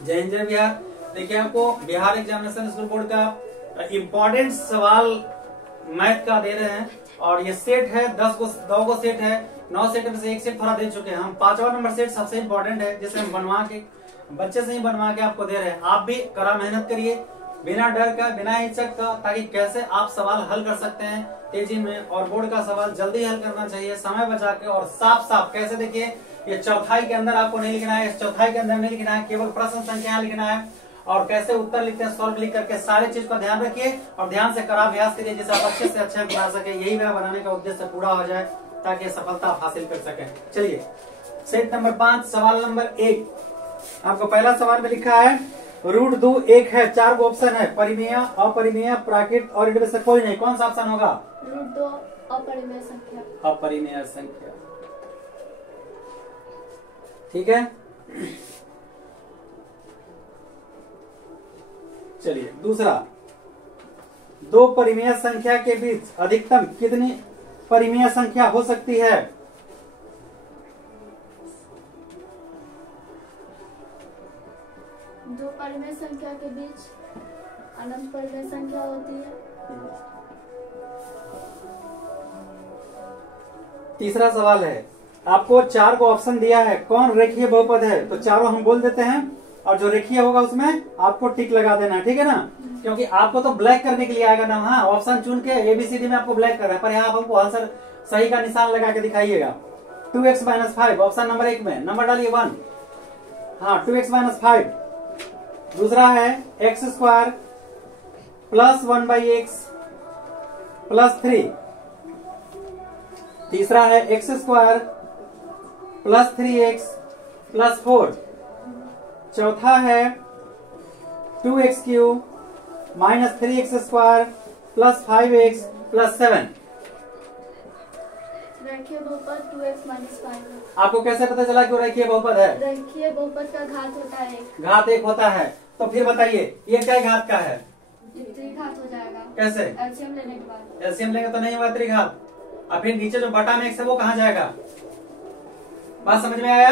जय हिंद जय बिहार। देखिए आपको बिहार एग्जामिनेशन स्कूल बोर्ड का इम्पोर्टेंट सवाल मैथ का दे रहे हैं और ये सेट है 10 गो सेट है। 9 सेट में से एक सेट थोड़ा दे चुके हैं हम। 5वां नंबर सेट सबसे इम्पोर्टेंट है जिसे हम बनवा के बच्चे से ही बनवा के आपको दे रहे हैं। आप भी कड़ा मेहनत करिए बिना डर का बिना हिचक का, ताकि कैसे आप सवाल हल कर सकते हैं तेजी में। और बोर्ड का सवाल जल्दी हल करना चाहिए समय बचा के और साफ साफ। कैसे देखिए ये चौथाई के अंदर आपको नहीं लिखना है, इस चौथाई के अंदर नहीं लिखना है, केवल प्रश्न संख्या लिखना है और कैसे उत्तर लिखते हैं सॉल्व लिख करके सारे चीज का ध्यान रखिए और ध्यान से कड़ा अभ्यास करिए जिससे आप अच्छे से अच्छा बना सके। यही मेरा बनाने का उद्देश्य पूरा हो जाए ताकि सफलता आप हासिल कर सके। चलिए सेट नंबर 5 सवाल नंबर 1 आपको पहला सवाल में लिखा है √2 1 है। 4 गो ऑप्शन है, परिमेय, अपरिमेय, प्राकृत और इनमें से कोई नहीं। कौन सा ऑप्शन होगा? √2 अपरिमेय संख्या। अपरिमेय संख्या, ठीक है। चलिए दूसरा, 2 परिमेय संख्या के बीच अधिकतम कितनी परिमेय संख्या हो सकती है? दो परिमेय संख्या के बीच अनंत परिमेय संख्या होती है। तीसरा सवाल है, आपको 4 को ऑप्शन दिया है, कौन रेखीय बहुपद है? तो चारों हम बोल देते हैं और जो रेखीय होगा उसमें आपको टिक लगा देना है, ठीक है ना। क्योंकि आपको तो ब्लैक करने के लिए आएगा ना। हाँ, ऑप्शन चुन के ABCD में आपको ब्लैक कर रहा है, पर यहाँ आप हमको आंसर सही का निशान लगा के दिखाइएगा। 2x - 5 ऑप्शन नंबर 1 में नंबर डालिए 1। हाँ, 2x - 5। दूसरा है x² + 1/x + 3। तीसरा है x² + 3x + 4। चौथा है 2x³ - 3x² + 5x + 7। रेखीय बहुपद 2x - 5 है। आपको कैसे पता चला कि वो रेखीय बहुपद है? रेखीय बहुपद का घात होता है 1। घात 1 होता है। तो फिर बताइए ये क्या घात का है? त्रिघात हो जाएगा। कैसे? एलसीएम लेने के बाद। एलसीएम लेंगे तो नहीं होगा त्रिघात। और फिर नीचे जो बटा में x है वो कहाँ जाएगा? बात समझ में आया?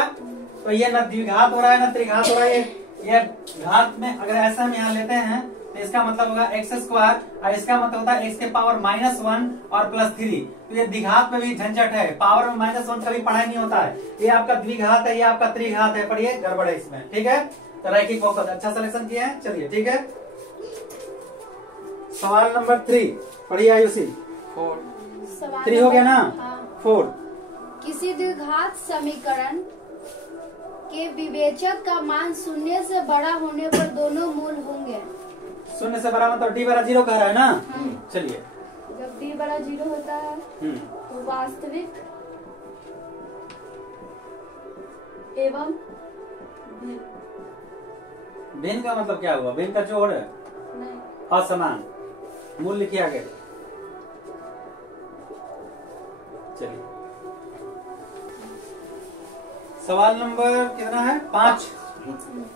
तो ये न द्विघात हो रहा है न त्रिघात हो रहा है। ये घात में अगर ऐसा हम यहाँ लेते हैं तो इसका मतलब होगा x² और इसका मतलब होता है x के पावर -1 और +3। तो ये द्विघात में भी झंझट है। पावर में -1 कभी पढ़ाई नहीं होता है। ये आपका द्विघात है, ये आपका त्रिघात है, पर ये गड़बड़ है इसमें, ठीक है। तो रैखिक बहुपद अच्छा सलेक्शन किया है। चलिए ठीक है, सवाल नंबर 3 पढ़िए आयुषी। 3 हो गया ना? हाँ। 4। किसी द्विघात समीकरण के विवेचक का मान 0 से बड़ा होने पर दोनों मूल होंगे। 0 से बड़ा मतलब d = 0 कह रहा है ना। चलिए, जब d = 0 होता है तो वास्तविक एवं भिन्न का मतलब क्या हुआ? भिन्न का जोड़ नहीं, असमान। मूल लिखिए आगे। चलिए सवाल नंबर कितना है? 5।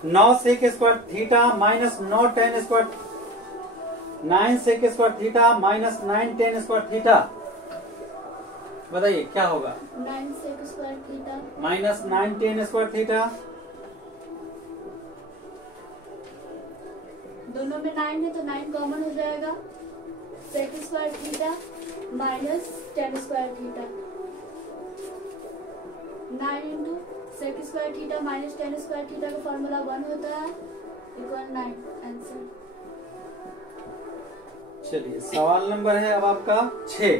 9 sec² theta -9 tan², 9 sec² theta -9 tan² theta. बताइए क्या होगा? 9 sec² थीटा -9 tan² थीटा। दोनों में 9 है तो 9 कॉमन हो जाएगा। sec² theta -tan² theta. 9 × sec² theta -tan² theta का फॉर्मूला 1 होता है = 9 आंसर। चलिए सवाल नंबर है अब आपका 6।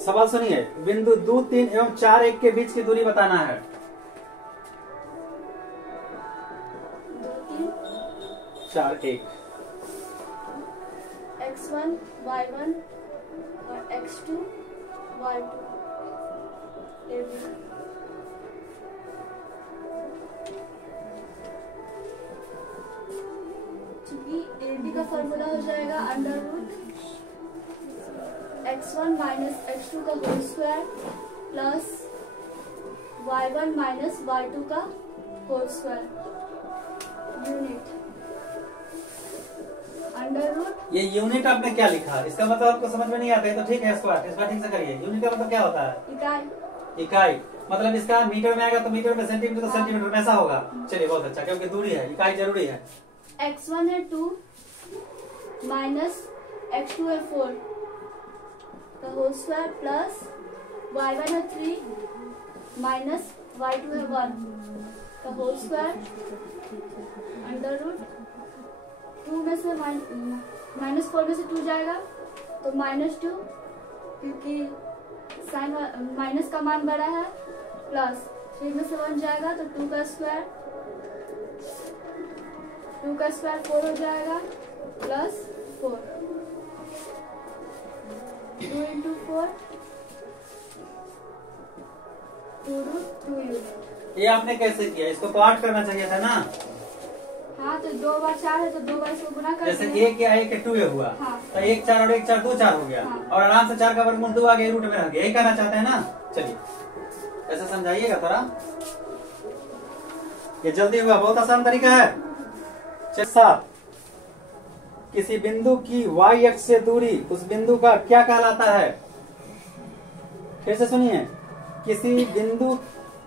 सवाल सुनिए, बिंदु 2, 3 एवं 4, 1 के बीच की दूरी बताना है। 2, 3 4, 1। x1 y1 और x2 y2 AB। चूंकि AB का फॉर्मूला हो जाएगा √x1 - x2 का whole square plus y1 - y2 का होल स्क्वायर यूनिट √ ये यूनिट आपने क्या लिखा? इसका मतलब आपको समझ में नहीं आता है तो ठीक है, इसको ठीक से करिए। यूनिट का मतलब क्या होता है? इकाई। इकाई, मतलब इसका मीटर में आएगा तो मीटर में, सेंटीमीटर तो सेंटीमीटर में, ऐसा होगा। चलिए बहुत अच्छा, क्योंकि दूरी है, इकाई जरूरी है। x1 है 2 माइनस x2 है 4 का होल स्क्वायर प्लस y1 है 3 माइनस y2 है 1 का होल स्क्वायर अंडर रूट 2 में से माइनस 4 में से 2 जाएगा तो -2, क्योंकि साइन माइनस का मान बड़ा है, प्लस 3 में से 1 जाएगा तो 2 का स्क्वायर 4 हो जाएगा प्लस 4 2 इंटू 4 2 रूट 2 यूनिट। ये आपने कैसे किया? इसको तो 8 करना चाहिए था ना। हाँ तो 2 बार 4 है तो 2 बार इसको गुना कर जैसे देंगे। 1 या 1 2 हुआ, हाँ। तो 1 4 और 1 4 2 4 हो गया। हाँ। और आराम से 4 का वर्गमूल 2 आ गया, रूट में रह गया। यही कहना चाहते हैं ना। चलिए ऐसा समझाइएगा थोड़ा, ये जल्दी हुआ, बहुत आसान तरीका है। 7 किसी बिंदु की y अक्ष से दूरी उस बिंदु का क्या कहलाता है? फिर से सुनिए, किसी बिंदु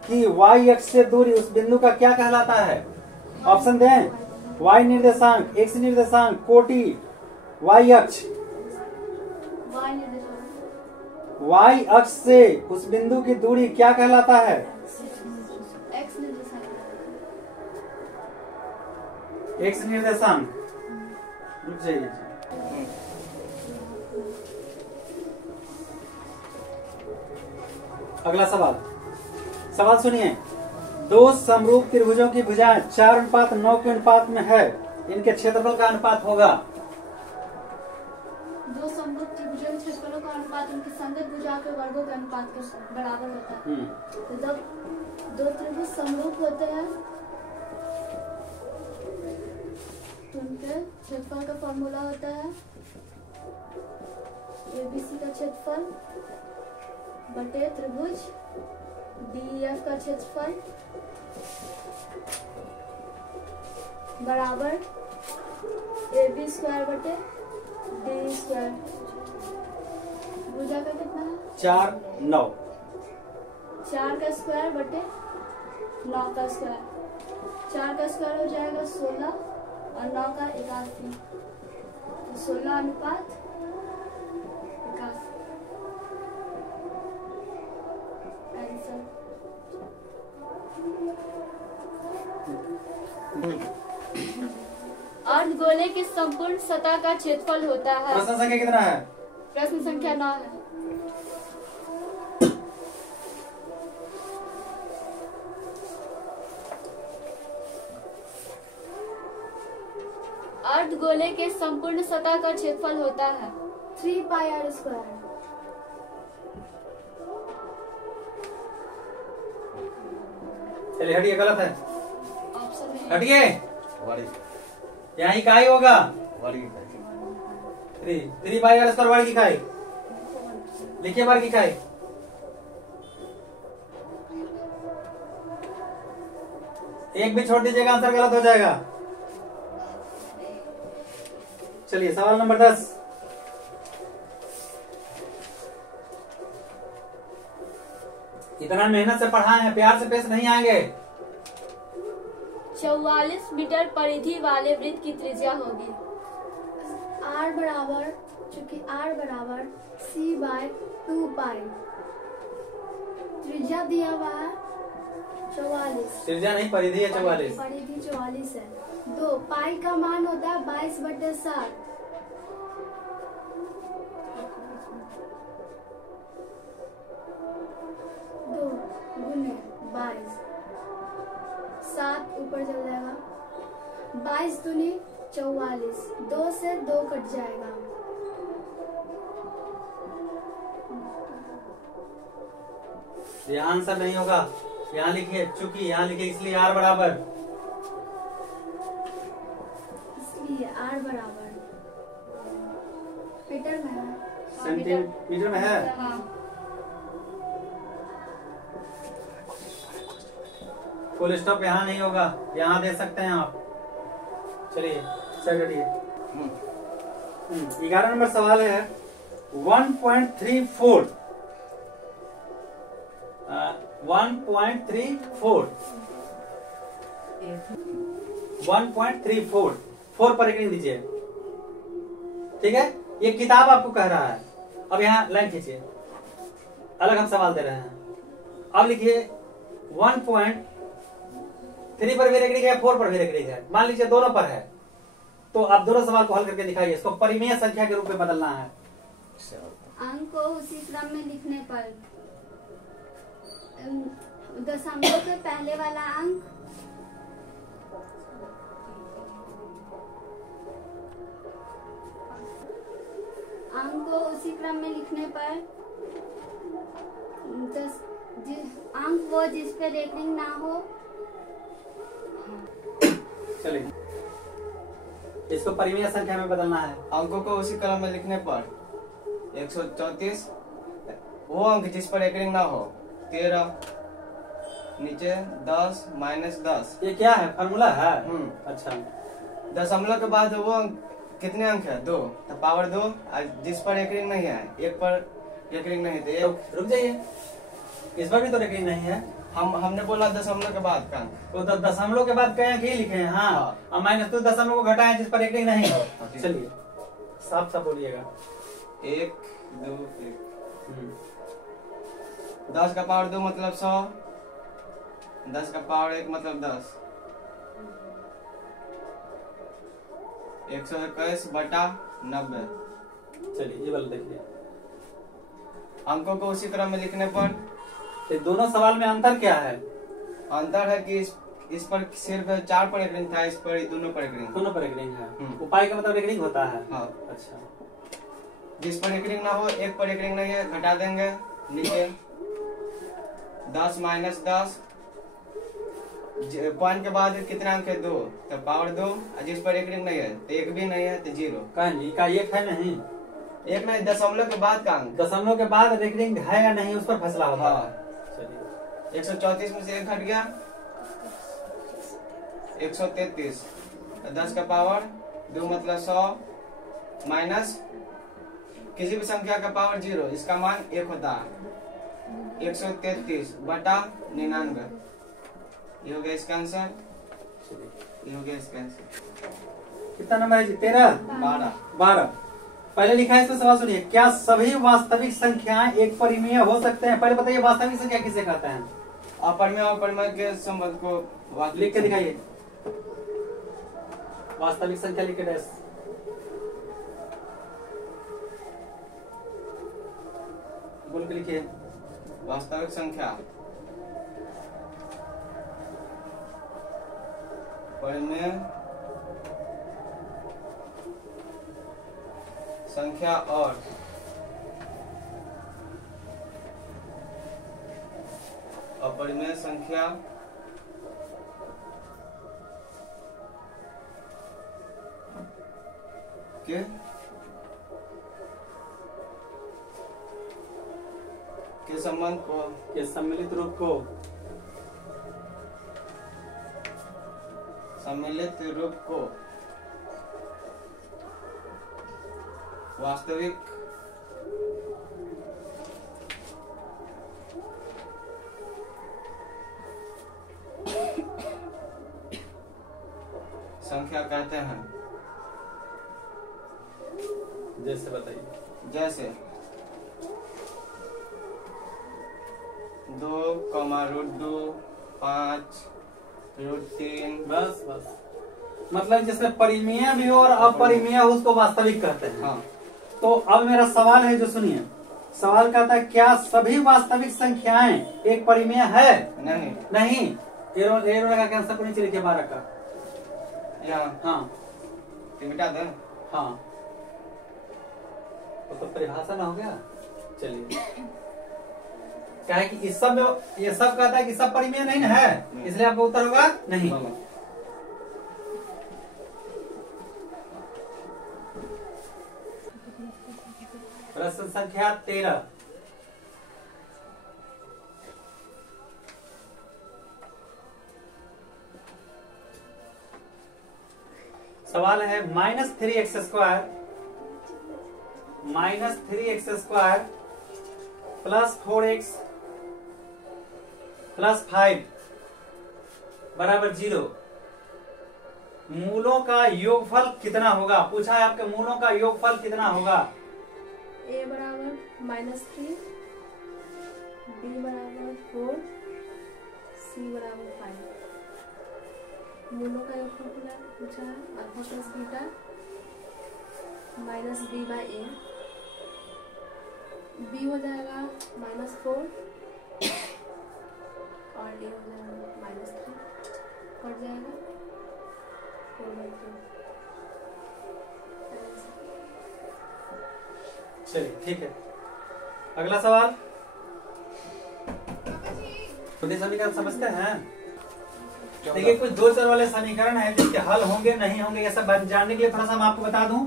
की y अक्ष से दूरी उस बिंदु का क्या कहलाता है? ऑप्शन दें, y निर्देशांक, x निर्देशांक, कोटि, y अक्ष। y निर्देशांक y अक्ष से उस बिंदु की दूरी क्या कहलाता है? x निर्देशांक x निर्देशांक। रुक जाइए। अगला सवाल सुनिए। दो समरूप त्रिभुजों की भुजाएं 4:9 के अनुपात में है, इनके क्षेत्रफल का अनुपात होगा। दो समरूप त्रिभुजों के क्षेत्रफलों का अनुपात उनकी संगत भुजा के वर्गों के अनुपात के बराबर होता है। तो जब दो त्रिभुज समरूप होते हैं तो उनके क्षेत्रफल का फॉर्मूला होता है ABC का क्षेत्रफल बटे त्रिभुज DEF का क्षेत्रफल बराबर AB स्क्वायर बटे DE स्क्वायर। भुजा का कितना है? 4 9। 4 का स्क्वायर बटे 9 का स्क्वायर। 4 का स्क्वायर हो जाएगा 16 और 9 का 81, तो 16 अनुपात 81 आंसर। अर्धगोले की संपूर्ण सतह का क्षेत्रफल होता है। प्रश्न संख्या कितना है? प्रश्न संख्या 9 है। अर्धगोले के संपूर्ण सतह का क्षेत्रफल होता है 3 पाई r स्क्वायर। चलिए हटिए, गलत है, ऑप्शन में हटिए। यहाँ इकाई होगा 3 पाई r स्क्वायर, वर्ग इकाई। लिखिए वर्ग इकाई। एक भी छोड़ दीजिएगा, आंसर गलत हो जाएगा। चलिए सवाल नंबर 10। इतना मेहनत से पढ़ाए हैं, प्यार से पेश नहीं आएंगे। 44 मीटर परिधि वाले वृत्त की त्रिज्या होगी r बराबर, चूंकि r बराबर c/2 पाई, त्रिज्या दिया हुआ है 44, त्रिज्या नहीं, परिधि है 44। परिधि 44 है। 2 पाई का मान होता है 22/7, दो गुने 22, 7 ऊपर चल जाएगा, 22 दूनी 44, 2 से 2 कट जाएगा, ये आंसर नहीं होगा। यहाँ लिखिए, चूंकि यहाँ लिखिए इसलिए r बराबर, इसलिए r बराबर मीटर में है, सेंटीमीटर में है। हाँ। फुल स्टॉप यहाँ नहीं होगा, यहाँ दे सकते हैं आप। चलिए चलिए 11 नंबर सवाल है 1.34 1.34 1.34 4 पर रेकरिंग दीजिए। ठीक है, ये किताब आपको कह रहा है। अब यहाँ लाइन खींचिए, अलग हम सवाल दे रहे हैं। अब लिखिए 1.3 पर भी रेकरिंग है, 4 पर भी रेकरिंग है। मान लीजिए दोनों पर है, तो आप दोनों सवाल को हल करके दिखाइए। इसको परिमेय संख्या के रूप में बदलना है। अंक को उसी क्रम में लिखने पर दशमलव के पहले वाला अंक को उसी क्रम में लिखने पर अंक वो जिस पे रेकरिंग ना हो। चलिए, इसको परिमेय संख्या में बदलना है। अंकों को उसी क्रम में लिखने पर 134 वो अंक जिस पर रेकरिंग ना हो 13 नीचे 10 -10। ये क्या है, फॉर्मूला है? अच्छा, दशमलव के बाद वो अंक कितने अंक है? 2, तो पावर 2। जिस पर रेकरिंग नहीं है, 1 पर रेकरिंग नहीं थे। रुक जाइए, इस पर भी तो रेकरिंग नहीं है। हमने बोला दशमलव के बाद का अंक, तो दशमलव के बाद क्या के लिखे हैं? हाँ, और -2 दशमलव को घटाएं जिस पर रेकरिंग नहीं हो। चलिए साफ साफ बोलिएगा। 1 2 1 10 का पावर 2 मतलब 100, 10 का पावर 1 मतलब 10। 121/90। चलिए ये वाला देखिए। अंकों को उसी क्रम में लिखने पर तो दोनों सवाल में अंतर क्या है? अंतर है कि इस पर सिर्फ 4 पर रेकरिंग था, इस पर दोनों पर रेकरिंग। दोनों पर रेकरिंग है। उपाय का मतलब रेकरिंग होता है। हाँ। अच्छा, जिस पर रेकरिंग ना हो, 1 पर रेकरिंग नहीं है, घटा देंगे नीचे 10 -10। पॉइंट के बाद कितने अंक है? 2, तो पावर 2। जिस पर रेकरिंग नहीं है तो 1 भी नहीं है तो 0। कहीं का 1 है नहीं, 1 नहीं, दशमलव के बाद का अंक। दशमलव के बाद रेकरिंग है या नहीं उस पर फैसला होता है। चलिए 134 में से 1 घट गया 133। 10 का पावर 2 मतलब 100 माइनस किसी भी संख्या का पावर 0, इसका मान 1 होता है। 133/99। ये हो गया इसका आंसर। ये हो गया इसका आंसर। कितना नंबर है जी? 13 12। पहले लिखा है इसमें सवाल सुनिए। क्या सभी वास्तविक संख्याएं एक परिमेय हो सकते हैं? पहले बताइए वास्तविक संख्या किसे कहते हैं? अपरिमेय और परिमेय के संबंध को लिख के दिखाइए। वास्तविक संख्या लिख के डैश। बोल के लिखिए। वास्तविक संख्या परिमेय संख्या और अपरिमेय संख्या के संबंध को, के सम्मिलित रूप को, वास्तविक संख्या कहते हैं। जैसे बताइए। जैसे 2, √2, 5, √3। बस मतलब जिसमें परिमेय भी हो और अपरिमेय हो उसको वास्तविक कहते हैं। हाँ। तो अब मेरा सवाल है जो सुनिए। सवाल कहता है क्या सभी वास्तविक संख्याएं एक परिमेय है? नहीं। एरो लगा के आंसर को नीचे लिखिए 12 का। हाँ, मिटा दे। हाँ, तो परिभाषा ना हो गया। चलिए, क्या है कि इस सब में ये सब कहता है कि सब परिमेय नहीं है, इसलिए आपका उत्तर होगा नहीं। प्रश्न संख्या 13। सवाल है -3x² +4x प्लस 5 बराबर 0। मूलों का योगफल कितना होगा? पूछा है आपके मूलों का योगफल कितना होगा? a बराबर -3, b बराबर 4, c बराबर 5। मूलों का योगफल पूछा है alpha plus beta minus b by a। b हो जाएगा -4 और a हो जाएगा -3, कट जाएगा 4/2। चलिए ठीक है, अगला सवाल। छोटे समीकरण समझते हैं? देखिए कुछ दो चर वाले समीकरण है जिसके हल होंगे नहीं होंगे, ये सब जानने के लिए थोड़ा सा मैं आपको बता दूं।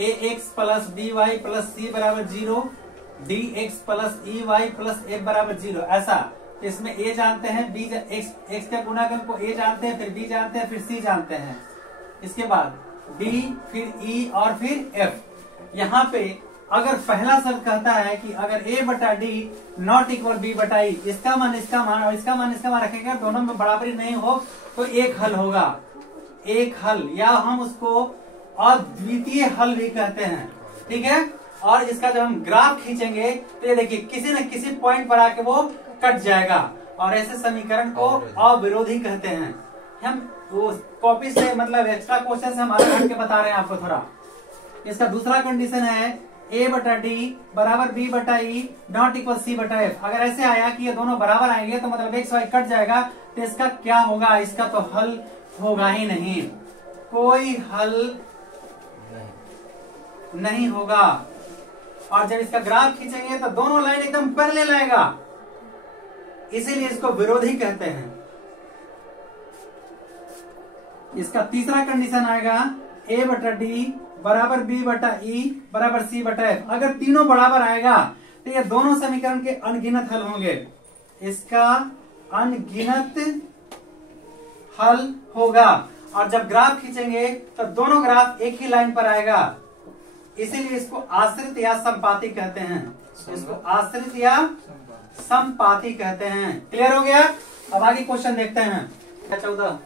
ax plus by plus c बराबर 0, dx plus ey plus f बराबर 0, ऐसा। इसमें a जानते हैं, b x के गुणांक को a जानते हैं, फिर b जानते हैं, फिर c जानते हैं। इसके बाद d, फिर e और फिर f। यहाँ पे अगर पहला शब्द कहता है कि अगर a बटा डी नॉट इक्वल b बटा ई, इसका मान इसका मान और इसका मान इसका मान रखेंगे, दोनों में बराबरी नहीं हो तो एक हल होगा। एक हल, या हम उसको अद्वितीय हल भी कहते हैं, ठीक है। और इसका जब हम ग्राफ खींचेंगे तो ये देखिए किसी न किसी पॉइंट पर आके वो कट जाएगा, और ऐसे समीकरण को अविरोधी कहते हैं। हम वो कॉपी से मतलब एक्स्ट्रा क्वेश्चन से हम अलग हट के बता रहे हैं आपको थोड़ा। इसका दूसरा कंडीशन है a बटा डी बराबर b बटा ई नॉट इक्वल c बटा f। अगर ऐसे आया कि ये दोनों बराबर आएंगे तो मतलब x y कट जाएगा, तो इसका क्या होगा? इसका तो हल होगा ही नहीं, कोई हल नहीं होगा। और जब इसका ग्राफ खींचेंगे तो दोनों लाइन एकदम पैरेलल आएगा, इसीलिए इसको विरोधी कहते हैं। इसका तीसरा कंडीशन आएगा a बटा डी बराबर b बटा ई बराबर c बटा f। अगर तीनों बराबर आएगा तो ये दोनों समीकरण के अनगिनत हल होंगे, इसका अनगिनत हल होगा। और जब ग्राफ खींचेंगे तो दोनों ग्राफ एक ही लाइन पर आएगा, इसीलिए इसको आश्रित या संपाती कहते हैं। इसको आश्रित या संपाती कहते हैं। क्लियर हो गया? अब आगे क्वेश्चन देखते हैं। 14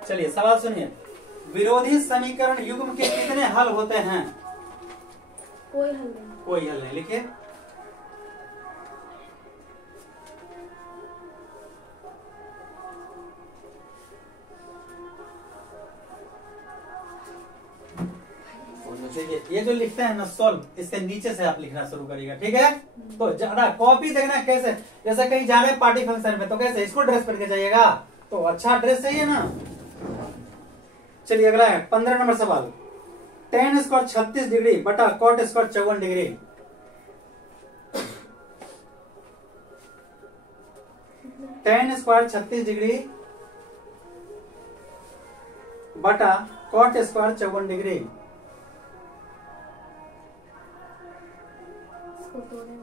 चलिए सवाल सुनिए। विरोधी समीकरण युग्म के कितने हल होते हैं? कोई हल नहीं। कोई हल नहीं। लिखिए ये जो लिखते हैं ना सॉल्व, इसके नीचे से आप लिखना शुरू करिएगा, ठीक है। तो ज्यादा कॉपी देखना कैसे, जैसे कहीं जा रहे हैं पार्टी फंक्शन में तो कैसे इसको ड्रेस पहन के जाइएगा, तो अच्छा ड्रेस चाहिए ना। चलिए अगला है 15 नंबर सवाल। tan स्क्वायर 36 डिग्री बटा cot square 54 degree. tan square 36 degree बटा cot स्क्वायर 54 डिग्री। इसको तोड़ें।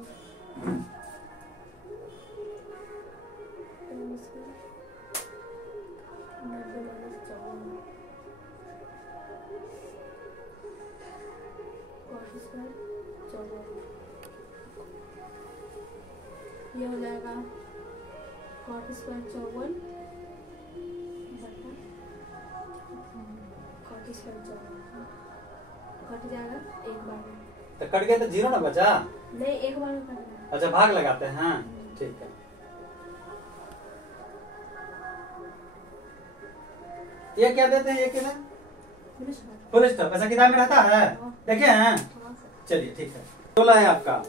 ये हो जाएगा cot स्क्वायर 54 बटा cot स्क्वायर 54 कट जाएगा एक बार में। तो कट गया तो जीरो ना बचा? नहीं, एक बार में कट जाएगा। अच्छा भाग लगाते हैं, ठीक है। ये क्या देते हैं? ये क्या फुल स्टॉप, ऐसा किताब में रहता है, देखे हैं? चलिए ठीक है। 16 है आपका,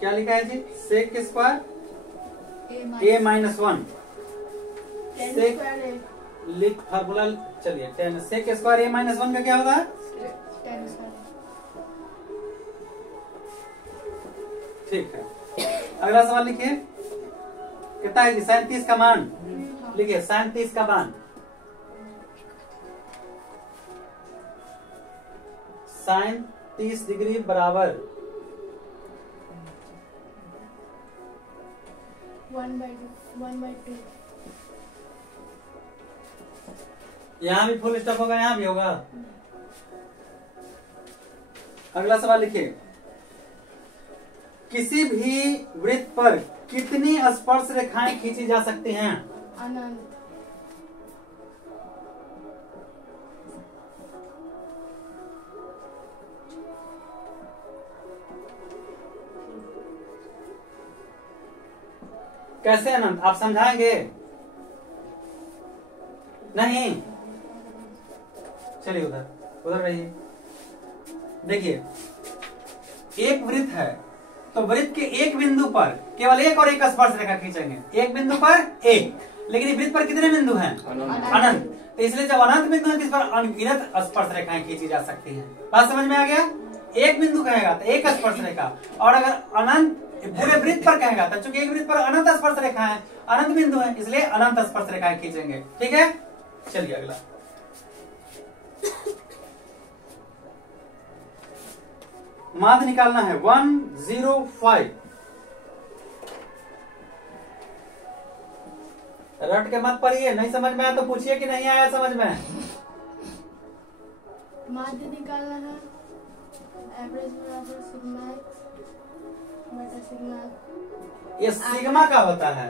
क्या लिखा है जी? सेक स्क्वायर a माइनस 1 सेक लिख फार्मूला। चलिए 10 सेक स्क्वायर a माइनस 1 का क्या होता है? ठीक है। अगला सवाल लिखिए, कितना है जी? 37 का मान लिखिए, 37 का मान 37 डिग्री बराबर 1/2। यहाँ भी फुल स्टॉप होगा, यहाँ भी होगा। अगला सवाल लिखिए, किसी भी वृत्त पर कितनी स्पर्श रेखाएं खींची जा सकती हैं? अनंत। कैसे अनंत, आप समझाएंगे? नहीं, चलिए उधर उधर रहिए। देखिए, एक वृत्त है तो वृत्त के एक बिंदु पर केवल एक और एक स्पर्श रेखा खींचेंगे, एक बिंदु पर एक, लेकिन वृत्त पर कितने बिंदु हैं? अनंत। तो इसलिए जब अनंत बिंदु है, इस पर अनगिनत स्पर्श रेखाएं खींची जा सकती हैं। बात समझ में आ गया? एक बिंदु कहेगा तो एक स्पर्श रेखा, और अगर अनंत पूरे वृत्त पर कहेगा तो चूंकि एक वृत्त पर अनंत स्पर्श रेखा है, अनंत बिंदु है, इसलिए अनंत स्पर्श रेखाएं खींचेंगे। ठीक है, चलिए अगला। माध्य निकालना है 105। रट के मत पढ़िए, नहीं समझ में आया तो पूछिए कि नहीं आया समझ में। माध्य निकालना है, एवरेज बराबर सिग्मा x बटा सिग्मा। ये सिग्मा का होता है।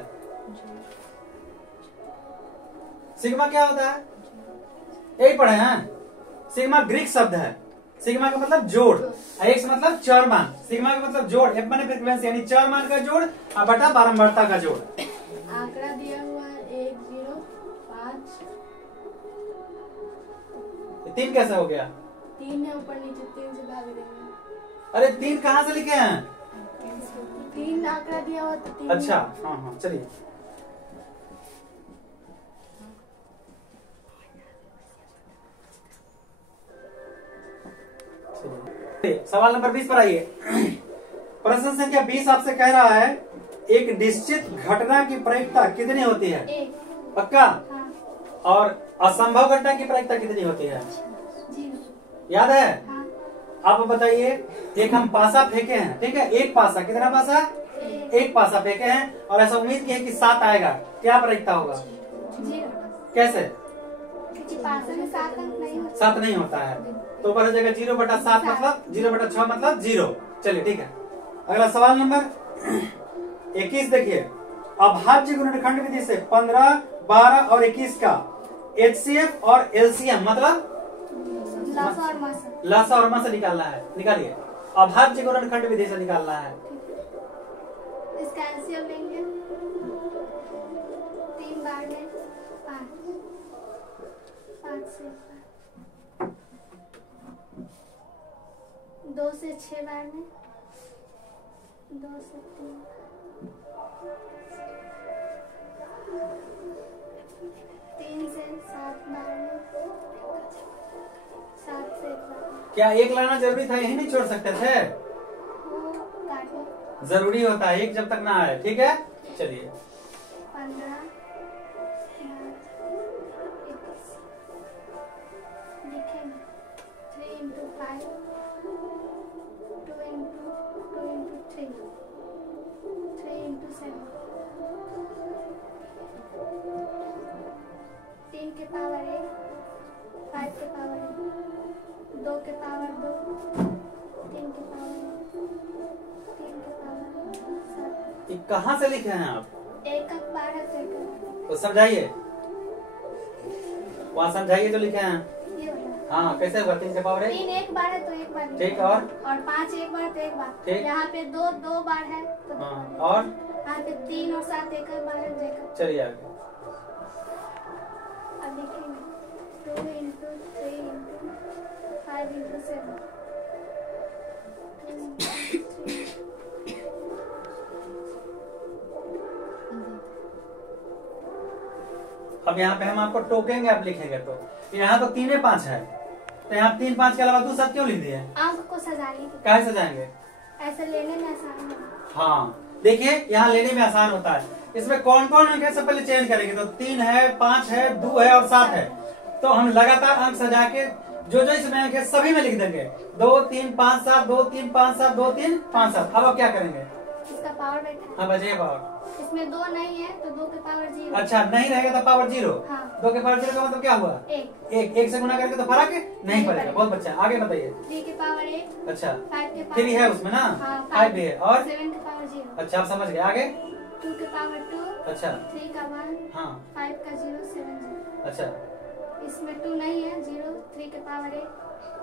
सिग्मा क्या होता है? यही पढ़े हैं। सिग्मा ग्रीक शब्द है। सिग्मा का मतलब जोड़, एक्स मतलब चर मान। सिग्मा का मतलब जोड़, एफ माने फ्रीक्वेंसी यानी चर मान का जोड़ और बटा बारंबारता का जोड़। आंकड़ा दिया हुआ है 1 0 5। 3 कैसे हो गया? 3 है ऊपर नीचे, 3 से भाग देंगे। अरे 3 कहाँ से लिखे हैं? 3 आंकड़ा दिया हुआ तो 3। अच्छा, हाँ हाँ, चलिए। सवाल नंबर 20 पर आइए। प्रश्न संख्या 20 आपसे कह रहा है, एक निश्चित घटना की प्रायिकता कितनी होती है? 1। पक्का? हाँ। और असंभव घटना की प्रायिकता कितनी होती है? 0। याद है? हाँ। आप बताइए, एक हम पासा फेंके हैं, ठीक है, एक पासा, कितना पासा? एक पासा फेंके हैं और ऐसा उम्मीद की है कि 7 आएगा, क्या प्रायिकता होगा? 0। कैसे? पासा में 7 अंक नहीं होता। 7 नहीं होता है, तो ऊपर हो जाएगा 0/7 मतलब 0/6 मतलब 0। चलिए ठीक है, अगला सवाल नंबर 21 देखिए। अभाज्य गुणनखंड विधि से 15, 12 और 21 का HCF और LCM मतलब लसा और मसा निकालना है। निकालिए, अभाज्य गुणनखंड विधि से निकालना है। इसका एलसीएम लेंगे 3 बार में 5 से 2 से 6 बार में 2 से 3 3 से 7 बार में 7 से 1 बार में। क्या एक लाना जरूरी था? यही नहीं छोड़ सकते थे? वो काटो। जरूरी होता है एक जब तक ना आए। ठीक है, चलिए। 15 लिखेंगे 3 into 5 2 into 3 3 into 7 3 के पावर 1 5 के पावर 1 2 के पावर 2 3 के पावर 3 के पावर 7। ये कहाँ से लिखे हैं आप? एक अंक 12 से एक तो समझाइए, वहाँ समझाइए जो लिखे हैं। ये वाला। हाँ, कैसे होगा? 3 के पावर 1। 3 एक बार है तो एक बार ठीक, और 5 एक बार तो एक बार। ठीक। यहाँ पे 2 बार है तो 2 हाँ, बार। और यहाँ पे 3 और 7 एक बार है तो एक बार। चलिए आगे। अब लिखेंगे 2 into 3 into 5 into 7 अब यहाँ पे हम आपको टोकेंगे, आप लिखेंगे तो यहाँ तो 3 5 है, तो यहाँ 3 5 के अलावा दूसरा क्यों लिख दिए? अंक को सजाने की। कैसे सजाएंगे? ऐसे लेने में आसान है। हाँ, देखिए यहाँ लेने में आसान होता है। इसमें कौन कौन अंक है सब पहले चेंज करेंगे। तो 3 है, 5 है, 2 है और 7 है। तो हम लगातार अंक सजा के जो इसमें अंक है सभी में लिख देंगे। 2 3 5 7 2 3 5 7 2 3 5 7। अब आप क्या करेंगे? इसका पावर बैठा हाँ बचे पावर। है, इसमें 2 नहीं है तो 2 के पावर 0। अच्छा नहीं रहेगा तो पावर 0। हाँ। 2 के पावर 0 का मतलब क्या हुआ? 1। एक से गुना करके तो फर्क नहीं पड़ेगा। पड़ेगा। बहुत अच्छा, आगे बताइए। 3 के पावर 1। अच्छा 5 के पावर 3 है उसमें ना? हाँ, 5 भी है और 7 के पावर 0। अच्छा आप समझ गए। आगे 2 के पावर 2। अच्छा 3 का 1। हाँ 5 का 0 7 0। अच्छा इसमें 2 नहीं है, 0। 3 के पावर 1।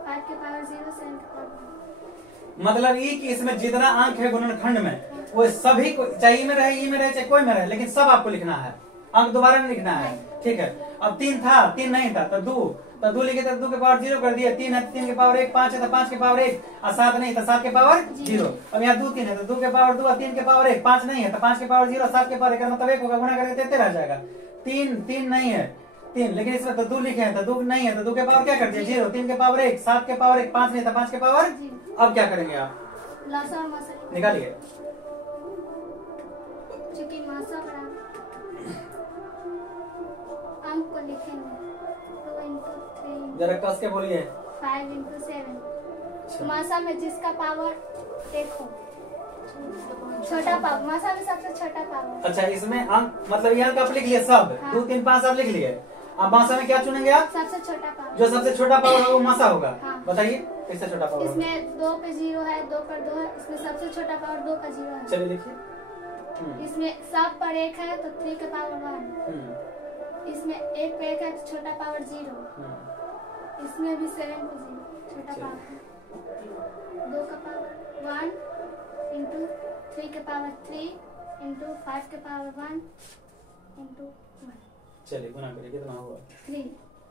5 के पावर 0 7 के पावर 1। मतलब ये कि इसमें जितना अंक है गुणनखंड में वो सभी को, चाहे ई में रहे, ई में रहे, चाहे कोई में रहे, लेकिन सब आपको लिखना है, अंक दोबारा नहीं लिखना है। ठीक है। अब 3 था, 3 नहीं था तो 2 लिखे तो 2 के पावर 0 कर दिया। 3 है तो 3 के पावर 1। 5 है तो 5 के पावर 1 और 7 नहीं तो 7 के पावर 0। अब यहाँ 2 3 है तो 2 के पावर 2 और 3 के पावर 1। 5 नहीं है तो 5 के पावर 0 और 7 के पावर 1 मतलब 1 होगा, गुणा करके देते रह जाएगा। 3 नहीं है 3, लेकिन इसमें तो 2 लिखे हैं तो 2 नहीं है तो 2 के पावर क्या कर दिया 0। 3 के पावर 1। 7 के पावर 1। 5 नहीं था 5 के पावर। अब क्या करेंगे आप? लासा और मासा निकालिए। चूंकि मासा बराबर अंक को लिखेंगे 2 into 3 जरा कस के बोलिए। 5 into 7। मासा में जिसका पावर 1 हो, छोटा पावर। मासा में सबसे छोटा पावर। अच्छा इसमें अंक मतलब ये अंक आप लिख लिए सब। हाँ। 2 3 5 आप लिख लिए। अब मासा में क्या चुनेंगे आप? सबसे छोटा पावर। जो सबसे छोटा पावर है वो मासा होगा। हाँ। बताइए किससे छोटा पावर होगा? इसमें 2 पे 0 है, 2 पर 2 है। इसमें सबसे छोटा पावर 2 का 0 है। चलिए लिखिए। इसमें सब पर 1 है तो 3 के पावर 1। इसमें 1 पे 1 है तो छोटा पावर 0। इसमें भी 7 पे 0 छोटा पावर। 2 का पावर 1 इंटू 3 के पावर 3 इंटू 5 के पावर 1 इंटू 1। चलिए गुना करिए कितना होगा?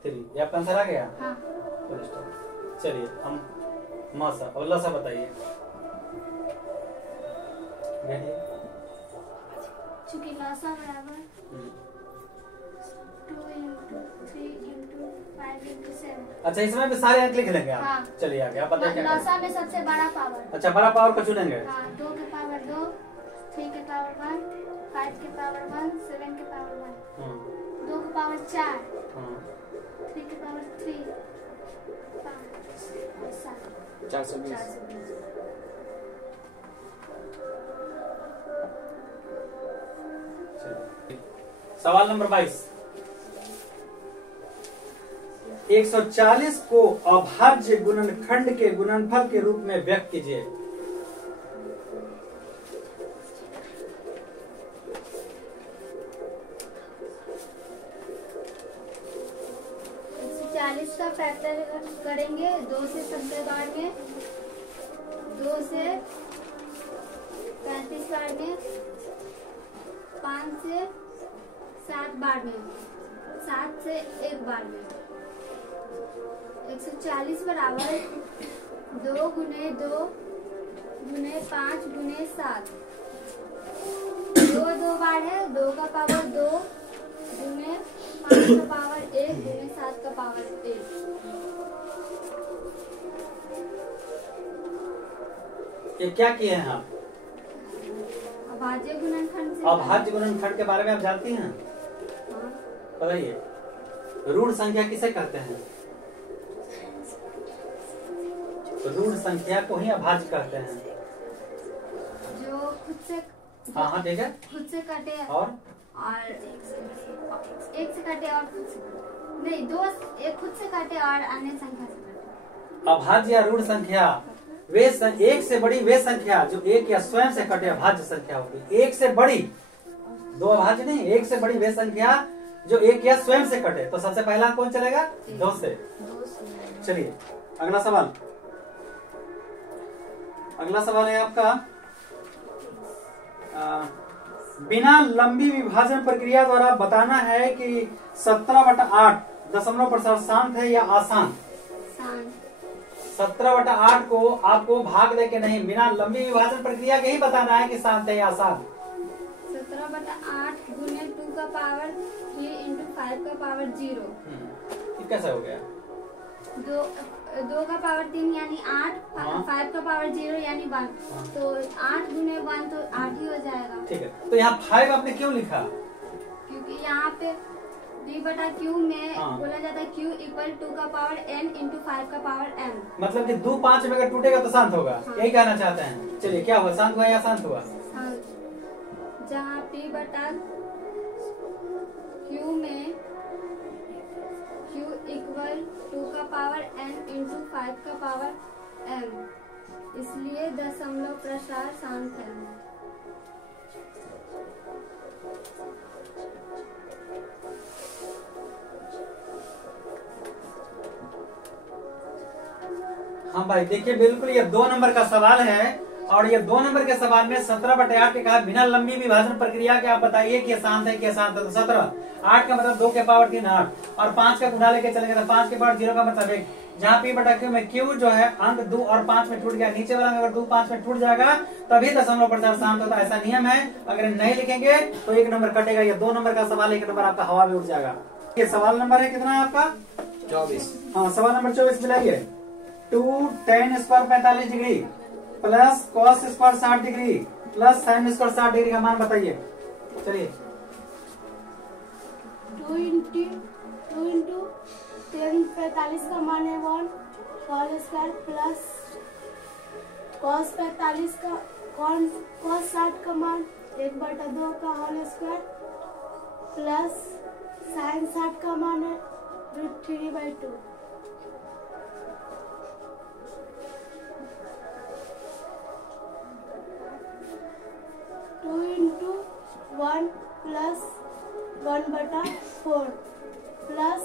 3। ये आपका आंसर आ गया। हाँ। चलिए हम मासा और लसा बताइए। चूंकि लासा बराबर 2 इंटू 3 इंटू 5 इंटू 7। अच्छा इसमें भी सारे अंक लिख लेंगे आप। हाँ। चलिए आगे आप बताइए क्या करेंगे? लासा में सबसे बड़ा पावर। अच्छा बड़ा पावर को चुनेंगे। हाँ। 2 के पावर 2। 3 के पावर 1। 5 के पावर 1। 7 के पावर 1। 2 के पावर 4। 3 के पावर 3। 5 7 420। सवाल नंबर 22। 140 को अभाज्य गुणनखंड के गुणनफल के रूप में व्यक्त कीजिए। 140 का फैक्टर करेंगे 2 से 70 बार में, 2 से 35 बार में, 5 से 7 बार में, 7 से 1 बार में। 140 बराबर 2 गुने 2 गुने 5 गुने 7। 2 बार है, 2 का पावर 2 गुने 5 का पावर 1 गुने 7 का पावर 1। ये क्या किए हैं आप? अभाज्य गुणनखंड से। अभाज्य गुणनखंड के बारे में आप जानती हैं? हाँ। बताइए। ऋण संख्या किसे कहते हैं? ऋण संख्या को ही अभाज्य कहते हैं। जो खुद से हाँ हाँ ठीक है। खुद से कटे और एक से कटे और खुद से नहीं, 2 एक खुद से कटे और अन्य संख्या से कटे। अभाज्य या ऋण संख्या एक से बड़ी वे संख्या जो एक या स्वयं से कटे अभाज्य संख्या होगी। एक से बड़ी, 2 अभाज्य नहीं, एक से बड़ी वे संख्या जो एक या स्वयं से कटे। तो सबसे पहला कौन चलेगा? 2 से। चलिए अगला सवाल। अगला सवाल है आपका बिना लंबी विभाजन प्रक्रिया द्वारा बताना है कि 17/8 दशमलव प्रसार शांत है या आसान। 17/8 को आपको भाग दे के नहीं, बिना लंबी विभाजन प्रक्रिया के ही बताना है कि शांत है या आसान। 17/8 गुने 2 का पावर 3 इंटू 5 का पावर 0। ये कैसे हो गया? 2 का पावर 3 यानी 8। हाँ। 5 का पावर 0 यानी 1। हाँ। तो 8 गुने 1 तो 8 ही हो जाएगा। ठीक है। तो यहाँ 5 आपने क्यों लिखा? क्योंकि यहाँ पे D/Q में हाँ। बोला जाता है Q इक्वल 2 का पावर n इंटू 5 का पावर n। मतलब कि 2 5 में अगर टूटेगा तो शांत होगा। हाँ। यही कहना चाहते हैं। चलिए क्या हुआ, शांत हुआ या शांत हुआ? शांत जहाँ P बटा Q में Q इक्वल 2 का पावर n इंटू 5 का पावर m, इसलिए दशमलव प्रसार शांत है। हाँ भाई देखिए, बिल्कुल ये 2 नंबर का सवाल है और ये 2 नंबर के सवाल में 17/8 के कहा बिना लंबी विभाजन प्रक्रिया के आप बताइए कि शांत है कि शांत है। तो 17, 8 का मतलब 2 के पावर 3 8 और 5 का गुणा लेके चलेंगे तो 5 के पावर 0 का मतलब 1। जहाँ P बटा Q में Q जो है अंक 2 और 5 में टूट गया, नीचे वाला में अगर 2 5 में टूट जाएगा तभी दशमलव प्रसार शांत होता है, ऐसा नियम है। अगर नहीं लिखेंगे तो 1 नंबर कटेगा। ये 2 नंबर का सवाल, 1 नंबर आपका हवा में उड़ जाएगा। ये सवाल नंबर है कितना है आपका? 24। हाँ, सवाल number 24 मिलाइए। 2 tan square 45 degree plus cos square 60 degree plus sin square 60 degree का मान बताइए। चलिए 2 इंटू 10 45 का मान है 1 होल स्क्वायर प्लस cos 45 का cos 60 का मान 1/2 का होल स्क्वायर प्लस sin 60 का मान है √3/2। Into 1 plus 1/4 plus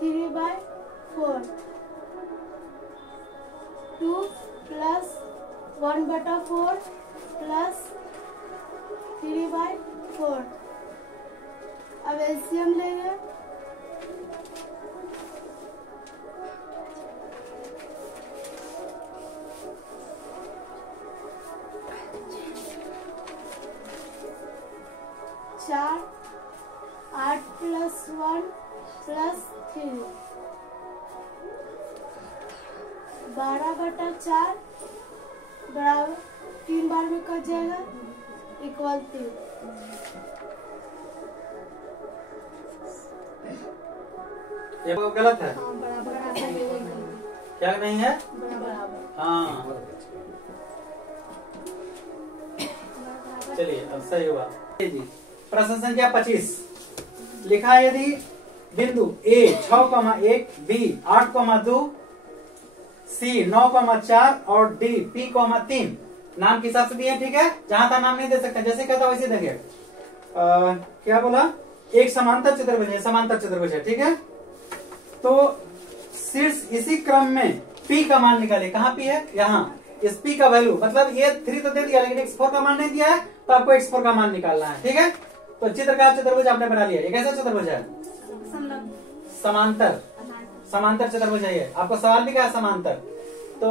3/4 2 plus 1/4 plus 3/4। अब एलसीएम लेंगे। चार 8 प्लस 1 प्लस 3 12/4 बराबर 3 बार में कट जाएगा इक्वल 3। ये गलत है। हाँ बराबर क्या नहीं है? बराबर। हाँ चलिए अब सही हुआ जी। प्रश्न संख्या 25 लिखा है, यदि बिंदु A 6,1, B 8,2, C 9,4 और D P,3 नाम के हिसाब से दिए, ठीक है। जहां था नाम नहीं दे सकते, जैसे कहता वैसे देंगे। क्या बोला? एक समांतर चतुर्भुज है, समांतर चतुर्भुज है, ठीक है। तो शीर्ष इसी क्रम में P का मान निकाले। कहाँ P है? यहाँ। इस P का वैल्यू मतलब ये 3 तो दे दिया लेकिन x4 का मान नहीं दिया है, तो आपको x4 का मान निकालना है, ठीक है। तो चित्रकार चतुर्भुज आपने बना लिया। ये कैसा चतुर्भुज है? समांतर, समांतर चतुर्भुज है ये। आपको सवाल भी क्या है? समांतर। तो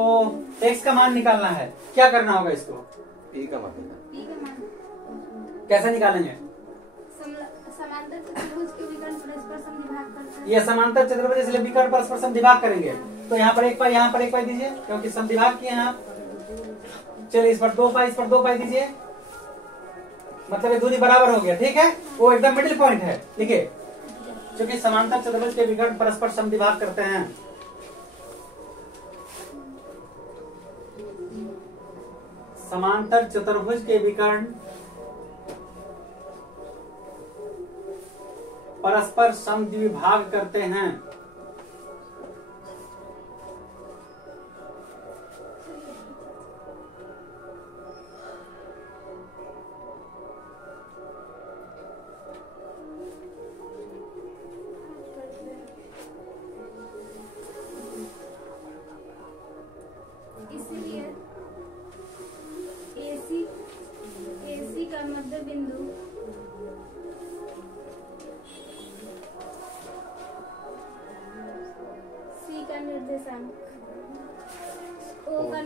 x का मान निकालना है। क्या करना होगा इसको? P का मान कैसे निकालेंगे? समांतर चतुर्भुज के विकर्ण परस्पर समविभाग करते हैं। ये समांतर चतुर्भुज इसलिए विकर्ण परस्पर समविभाग करेंगे। तो यहाँ पर 1 पाई, यहाँ पर 1 पाई दीजिए क्योंकि समविभाग किए हैं आप। चलिए इस पर 2 पाई, इस पर 2 पाई दीजिए, मतलब ये दूरी बराबर हो गया, ठीक है। वो एकदम मिडिल पॉइंट है, ठीक है। क्योंकि समांतर चतुर्भुज के विकर्ण परस्पर समविभाग करते हैं। समांतर चतुर्भुज के विकर्ण परस्पर समद्विभाग करते हैं। इसलिए AC का मध्य बिंदु C का निर्देशांक O का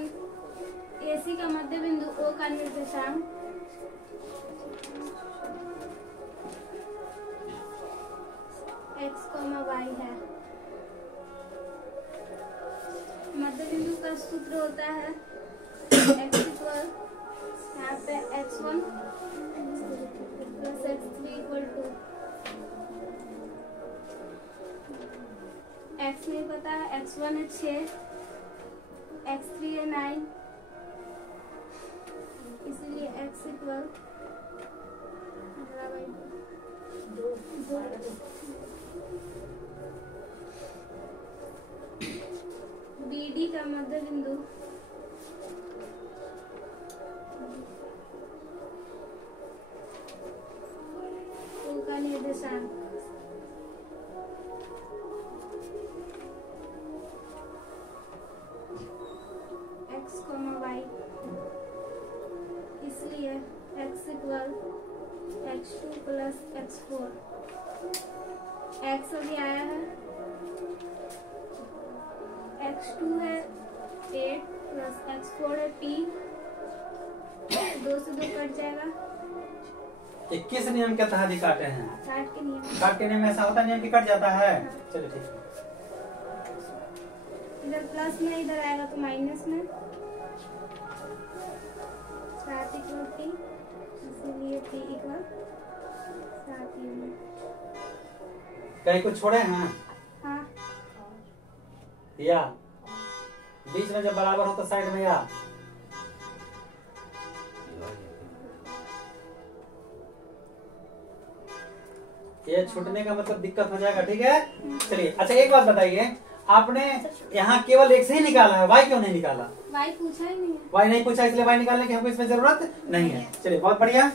AC का मध्य बिंदु O का निर्देशांक x, y है। मध्य बिंदु का सूत्र होता है x इक्वल यहाँ पे x1 plus x3 equal to x नहीं पता है, x1 है 6, x3 है 9, इसलिए x x equal B D का मध्य बिंदु टू का निर्देशांक x, y, इसलिए x equal x2 plus x4, x अभी आया है, x2 है 8 प्लस x4 है 3, 2 से 2 कट जाएगा। 21 नियम के तहत ही काटे हैं। काट के नियम, काट के नियम ऐसा होता है, नियम की कट जाता है। चलिए ठीक है। इधर प्लस में इधर आएगा तो माइनस में, 7 इक्वल 3, इसीलिए 3 इक्वल 7 यूनिट। कहीं कुछ छोड़े हैं हाँ, या बीच में जब बराबर हो तो साइड में या ये छूटने का मतलब दिक्कत हो जाएगा। ठीक है, चलिए। अच्छा एक बात बताइए, आपने यहाँ केवल एक से ही निकाला है, वाई क्यों नहीं निकाला? वाई पूछा ही नहीं है। वाई नहीं पूछा, इसलिए वाई निकालने की हमको इसमें जरूरत नहीं है। चलिए बहुत बढ़िया।